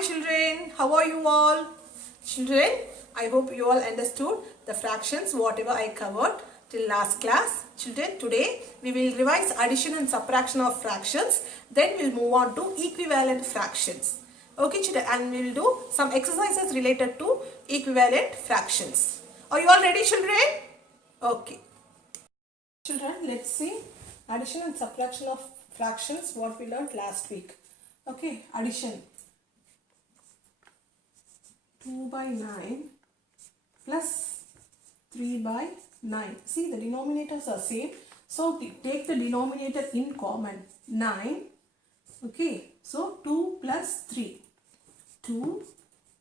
Hi children, how are you all? Children, I hope you all understood the fractions, whatever I covered till last class. Children, today we will revise addition and subtraction of fractions. Then we'll move on to equivalent fractions. Okay children, and we will do some exercises related to equivalent fractions. Are you all ready children? Okay. Children, let's see addition and subtraction of fractions, what we learned last week. Okay, addition. 2 by 9 plus 3 by 9. See, the denominators are same. So, take the denominator in common. 9. Okay. So, 2 plus 3. 2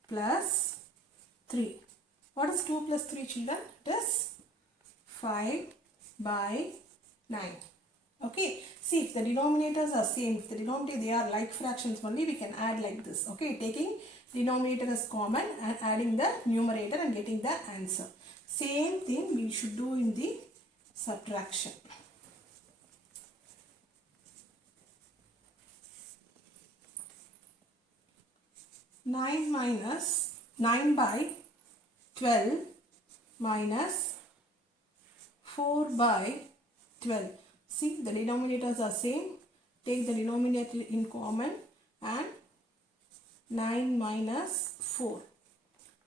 plus 3. What is 2 plus 3 children? It is 5 by 9. Okay. See, if the denominators are same, if the denominator they are like fractions only, we can add like this. Okay. Taking denominator as common and adding the numerator and getting the answer. Same thing we should do in the subtraction. Nine by 12 minus 4 by 12. See, the denominators are same. Take the denominator in common and 9 minus 4.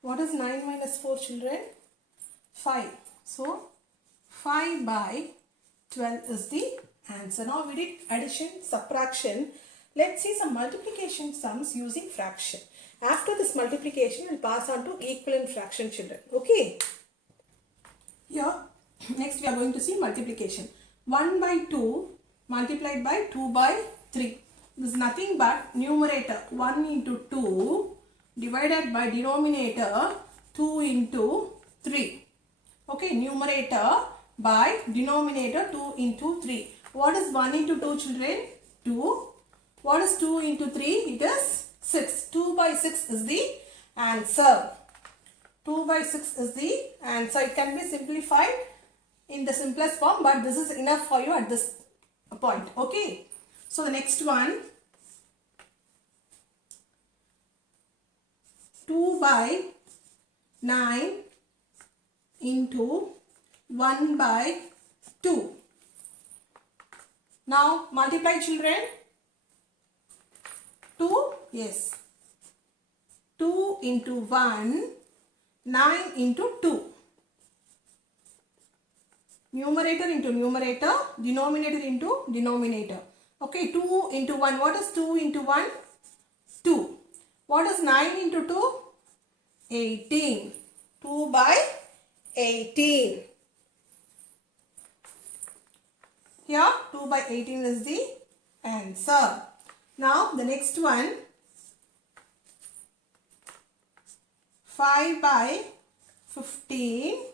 What is 9 minus 4 children? 5. So, 5 by 12 is the answer. Now, we did addition, subtraction. Let's see some multiplication sums using fraction. After this multiplication, we'll pass on to equivalent fraction children. Okay. Here, next we are going to see multiplication. 1 by 2 multiplied by 2 by 3. This is nothing but numerator 1 into 2 divided by denominator 2 into 3. Okay, numerator by denominator 2 into 3. What is 1 into 2 children? 2. What is 2 into 3? It is 6. 2 by 6 is the answer. 2 by 6 is the answer. It can be simplified in the simplest form, but this is enough for you at this point. Okay. So, the next one, 2 by 9 into 1 by 2. Now, multiply children. 2, yes. 2 into 1, 9 into 2. Numerator into numerator, denominator into denominator. Okay, 2 into 1. What is 2 into 1? 2. What is 9 into 2? 18. 2 by 18. Here, 2 by 18 is the answer. Now, the next one, 5 by 15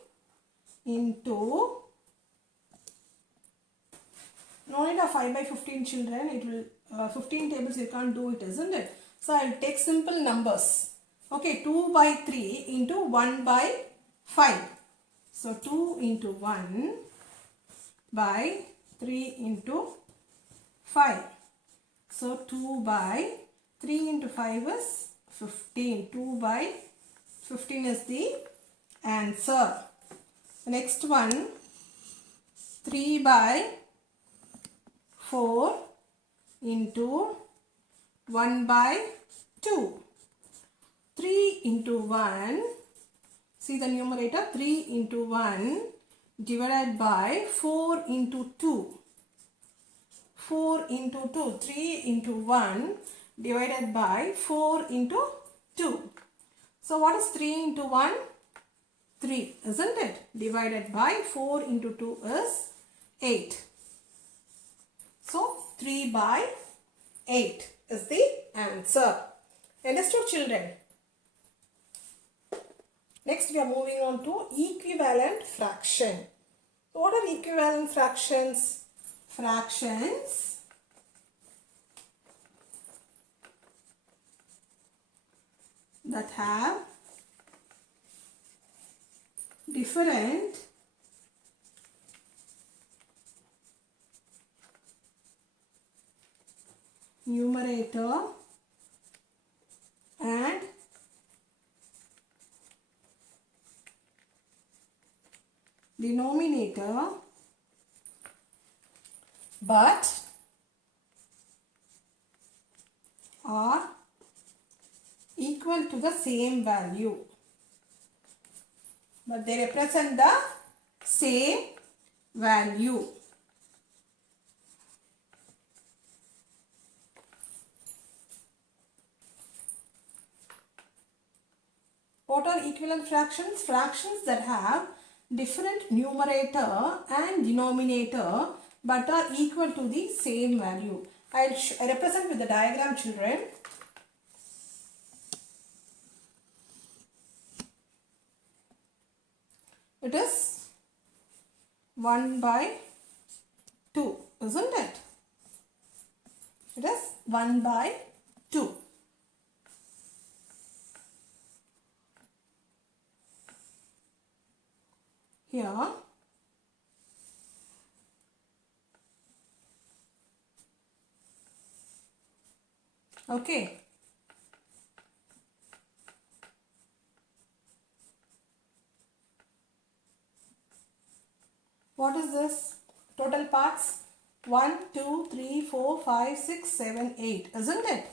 into, no need of 5 by 15 children, it will, 15 tables you can't do it, isn't it? So, I will take simple numbers. Okay, 2 by 3 into 1 by 5. So, 2 into 1 by 3 into 5. So, 2 by 3 into 5 is 15. 2 by 15 is the answer. The next one, 3 by 4 into 1 by 2. 3 into 1, see the numerator, 3 into 1 divided by 4 into 2. 4 into 2, 3 into 1 divided by 4 into 2. So, what is 3 into 1? 3, isn't it? Divided by 4 into 2 is 8. So, 3 by 8 is the answer. Understood children? Next, we are moving on to equivalent fraction. What are equivalent fractions? Fractions that have different numerator and numerator but are equal to the same value. But they represent the same value. What are equivalent fractions? Fractions that have different numerator and denominator but are equal to the same value. I represent with the diagram, children. It is 1 by 2, isn't it? It is 1 by 2. Here, okay. What is this? Total parts 1, 2, 3, 4, 5, 6, 7, 8, isn't it?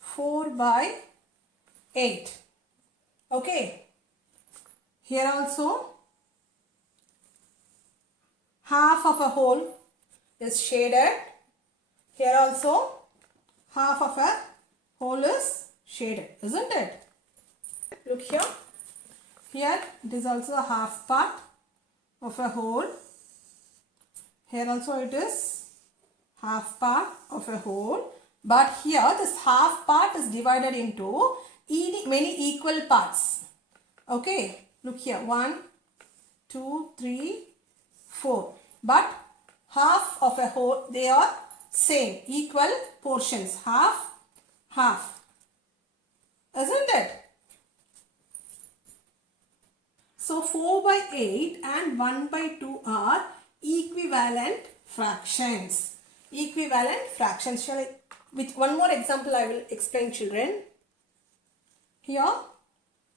4 by 8. Okay. Here also half of a whole is shaded. Here also half of a whole is shaded, isn't it? Look here. Here it is also a half part of a whole. Here also it is half part of a whole. But here this half part is divided into many equal parts. Okay. Look here. 1, 2, 3, 4. But half of a whole, they are same, equal portions. Half, half. Isn't it? So 4 by 8 and 1 by 2 are equivalent fractions. Equivalent fractions. Shall I, with one more example I will explain, children. Here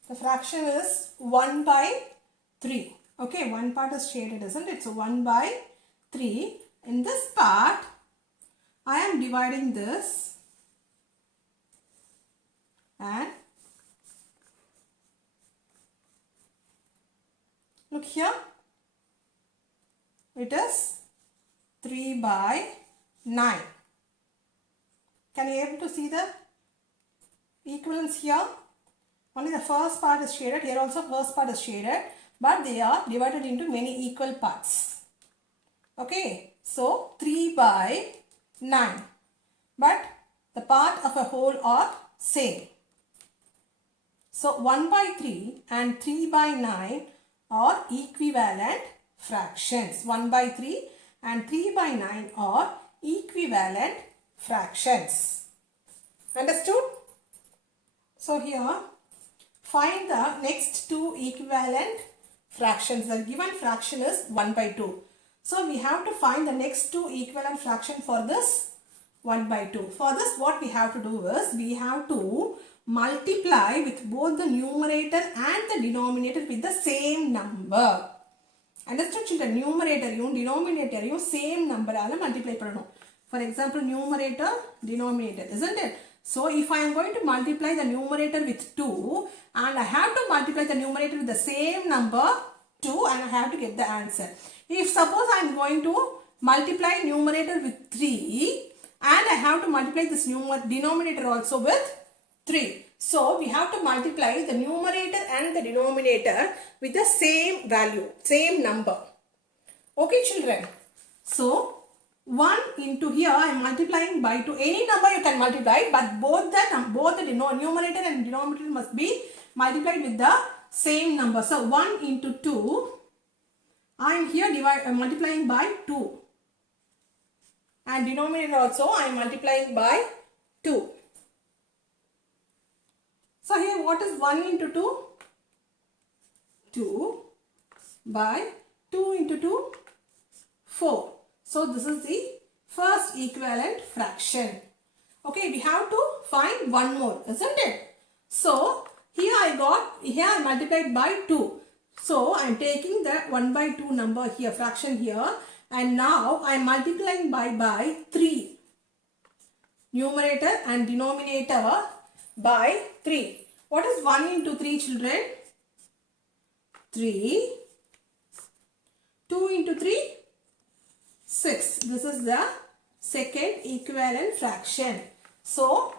the fraction is 1 by 3. Okay, one part is shaded, isn't it? So 1 by 3. In this part, I am dividing this and look here. It is 3 by 9. Can you able to see the equivalence here? Only the first part is shaded. Here also first part is shaded. But they are divided into many equal parts. Okay. So 3 by 9. But the part of a whole are same. So 1 by 3 and 3 by 9 are equivalent fractions. 1 by 3 and 3 by 9 are equivalent fractions. Understood? So here, find the next two equivalent fractions. The given fraction is 1 by 2. So we have to find the next two equivalent fraction for this 1 by 2. For this, what we have to do is, we have to multiply with both the numerator and the denominator with the same number. Understood, children? Numerator and denominator same number multiply pannom. For example, numerator, denominator, isn't it? So if I am going to multiply the numerator with 2 and I have to multiply the numerator with the same number 2 and I have to get the answer. If suppose I am going to multiply numerator with 3 and I have to multiply this denominator also with 3. So we have to multiply the numerator and the denominator with the same value, same number. Okay, children. So 1 into here I am multiplying by 2. Any number you can multiply, but both the numerator and denominator must be multiplied with the same number. So 1 into 2, I am here multiplying by 2. And denominator also I am multiplying by 2. So here what is 1 into 2? 2 by 2 into 2, 4. So this is the first equivalent fraction. Okay, we have to find one more, isn't it? So here I multiplied by 2. So I am taking the 1 by 2 number here, fraction here, and now I am multiplying by 3. Numerator and denominator by 3. What is 1 into 3, children? 3. 2 into 3? 6. This is the second equivalent fraction. So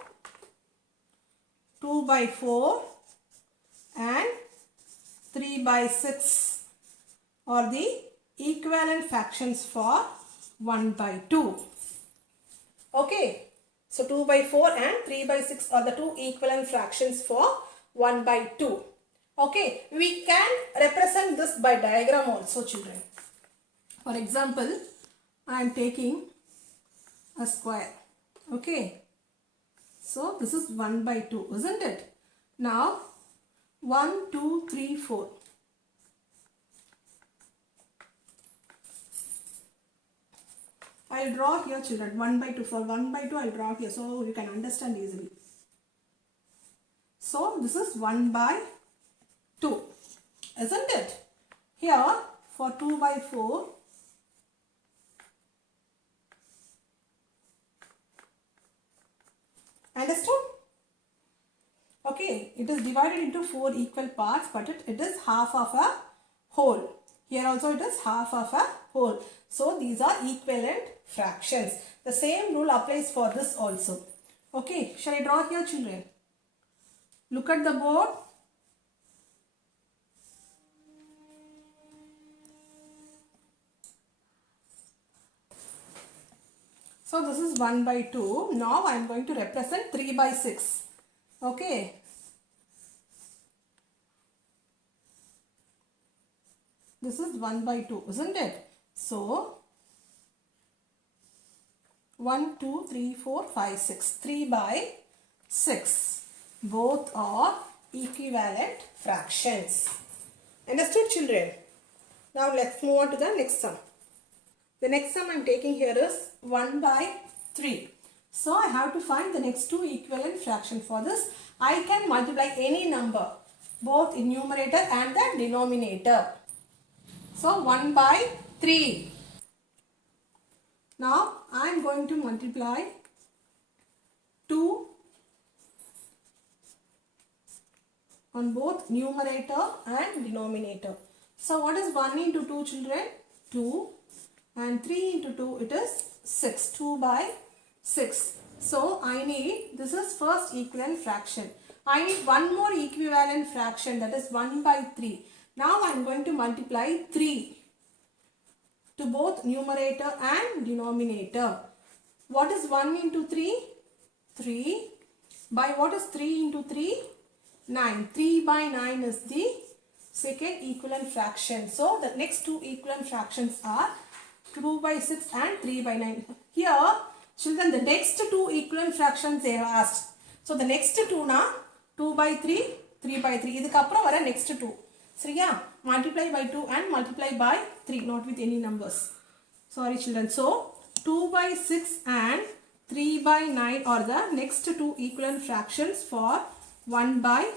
2 by 4 and 3 by 6 are the equivalent fractions for 1 by 2. Okay. So 2 by 4 and 3 by 6 are the two equivalent fractions for 1 by 2. Okay. We can represent this by diagram also, children. For example, I am taking a square. Okay. So this is 1 by 2, isn't it? Now 1, 2, 3, 4. I will draw here, children. 1 by 2. For 1 by 2 I will draw here so you can understand easily. So this is 1 by 2, isn't it? Here for 2 by 4, understood? Okay, it is divided into 4 equal parts, but it is half of a whole. Here also it is half of a whole. So these are equivalent fractions. The same rule applies for this also. Okay, shall I draw here, children? Look at the board. So this is 1 by 2. Now I am going to represent 3 by 6. Okay. This is 1 by 2, isn't it? So 1, 2, 3, 4, 5, 6. 3 by 6. Both are equivalent fractions. Understood, children? Now let's move on to the next sum. The next sum I am taking here is 1 by 3. So I have to find the next two equivalent fractions. For this, I can multiply any number, both in numerator and the denominator. So 1 by 3. Now I am going to multiply 2 on both numerator and denominator. So what is 1 into 2, children? 2. And 3 into 2, it is 6. 2 by 6. So I need, this is first equivalent fraction. I need one more equivalent fraction, that is 1 by 3. Now I am going to multiply 3 to both numerator and denominator. What is 1 into 3? 3. By what is 3 into 3? 9. 3 by 9 is the second equivalent fraction. So the next two equivalent fractions are 2 by 6 and 3 by 9. Here, children, the next two equivalent fractions they have asked. So the next two na 2 by 3, 3 by 3. Idukapra vara next two. So yeah, multiply by 2 and multiply by 3, not with any numbers. Sorry, children. So 2 by 6 and 3 by 9 are the next two equivalent fractions for 1 by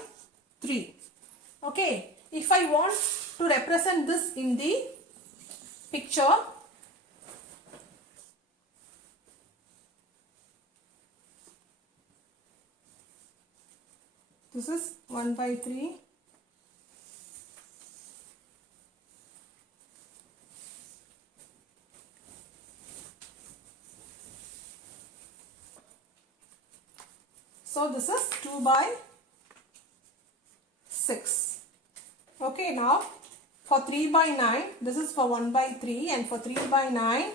3. Okay. If I want to represent this in the picture, this is 1 by 3. So this is 2 by 6. Okay, now for 3 by 9, this is for 1 by 3, and for 3 by 9,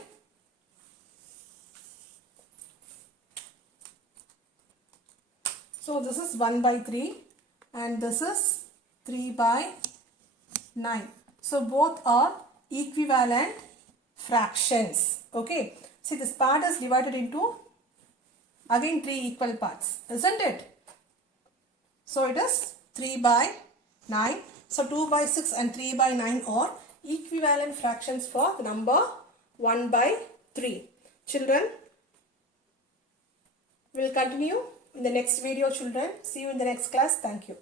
so this is 1 by 3 and this is 3 by 9. So both are equivalent fractions. Okay, see this part is divided into again 3 equal parts, isn't it? So it is 3 by 9. So 2 by 6 and 3 by 9 are equivalent fractions for the number 1 by 3. Children, we will continue in the next video, children. See you in the next class. Thank you.